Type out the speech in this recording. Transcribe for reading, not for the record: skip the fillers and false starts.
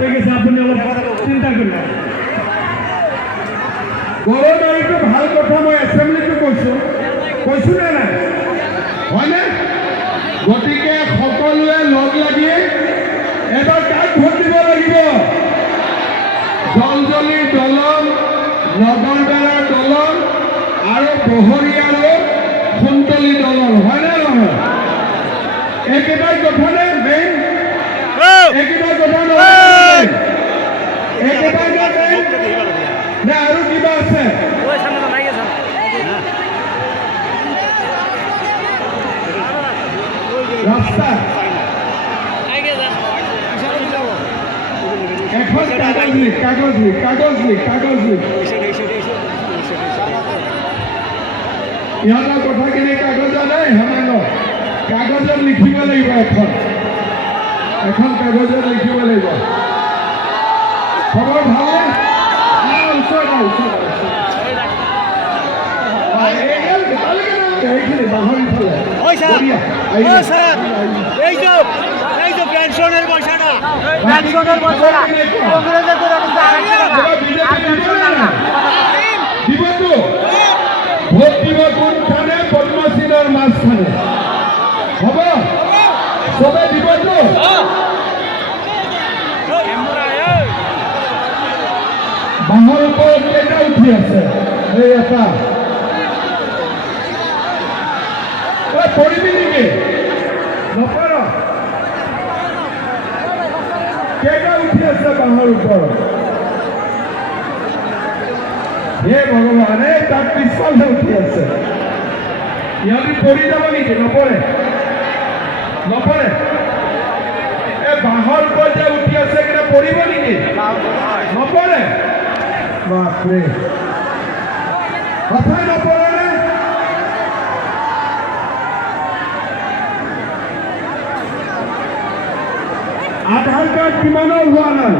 ঠিক আছে আপনি অলপ চিন্তা করুন গরম এইটো ভাল কথা মই এছেম্বলিটো কৈছো নে নাই হয়নে গতিকে সকলোৱে লগ লাগি এবাৰ কাক ভোট দিব লাগিব জলজলিৰ দলং নগৰবেৰাৰ দলং আৰু বহৰীয়াৰো সুন্তলী দলং হয়নে নহয় একেটাই কথা নে মেইন একেটাই কথা নহয় একেটাই নে আৰু কিবা আছে রাস্তা এখন কাগজ ইহঁতৰ কথাখিনি কাগজত নাই হেমাঙ্গ কাগজত লিখিব লাগিব এখন কাগজত লিখিব লাগিব খবৰ ভালনে ওচৰত এইখিনি বাহন ফেলে এই যে পেনশনের পয়সাটা কংগ্রেসের দিব তো ভোট দিব কোনখানে পদ্মশীলৰ মাঝখানে হ'ব চবে দিব তো বাহৰ ওপৰত কেইটা উঠি আছে এই এটা পড়বি নেকি নপর কেটা উঠি আছে বাহৰ ওপৰত হে ভগৱান এই তার পিছফালে উঠি আছে ইহঁতি পৰি যাব নেকি নপৰে এই বাহৰ ওপৰত যে উঠি আছে কেটা পৰিব নেকি নপৰে বাপৰে কথাই নপৰে নে আধাৰ কাৰ্ড কিমানৰ হোৱা নাই